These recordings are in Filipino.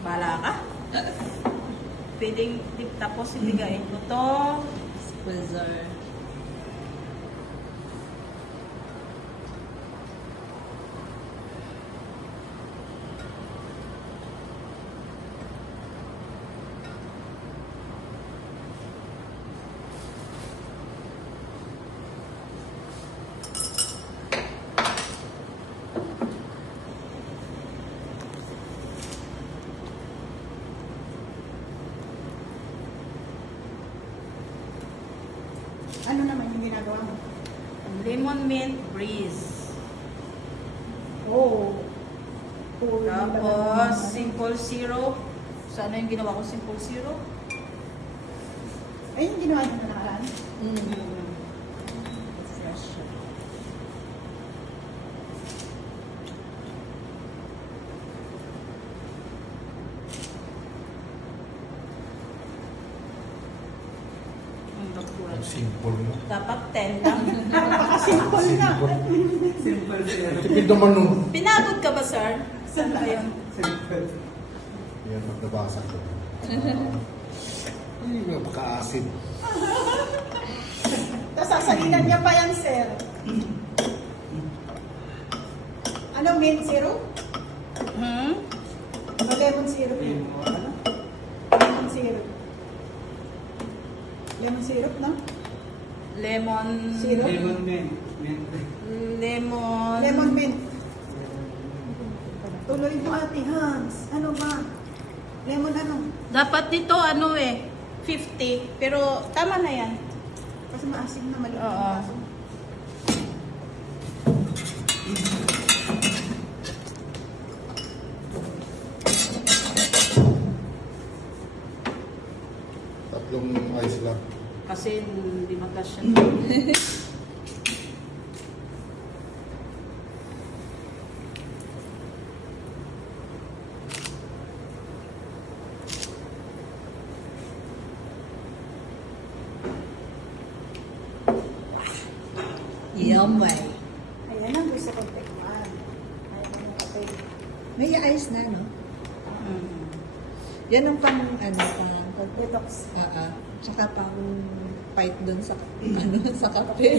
Bahala ka. Pwedeng tapos ibigayin mo to. Squeezer. Ano naman yung ginagawa mo? Lemon mint breeze. Oh. Tapos, simple syrup. Sana yung ginawa ko simple syrup. Ay, yung ginawa niyo na nakaraan? Fresh. Ang bakura. Ang simple mo. Dapat 10 lang. Napaka-simple na. Tipid naman nun. Pinagod ka ba, sir? Saan ba yun? Yan, pag nabasa ko. Ay, napaka-acid. Tapos sasalinan niya pa yan, sir. Ano, mint syrup? Hmm? O lemon syrup? Lemon syrup. Lemon syrup, no? Lemon... Syrup? Lemon... Lemon mint. Tuloy mo, Ate Hans. Ano ba? Lemon ano? Dapat dito, 50. Pero, tama na yan. Kasi maasim na maliit Oo. ang baso. Tatlong ice lang. Kasi, hindi magkasya. Yummy. Ayan ang gusto kong tikman. Ayan ang kape. May ice na, no? Mm. Yan ang pang Detox. tsaka pang fight dun sa, sa kape.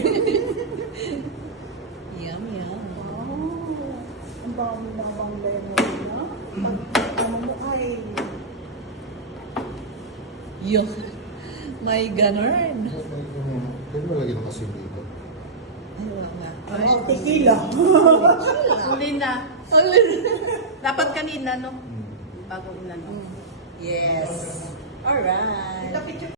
Yum, yum. Oh, ang dami ng bang lemon, no? Ano mo ay... Yuck. May ganun. Pwede mo lagyan ng asin dito. Ay, wala nga. Oh, tequila. Uli na. Ulit. Dapat kanina, no? Bago inano. Yes. Alright.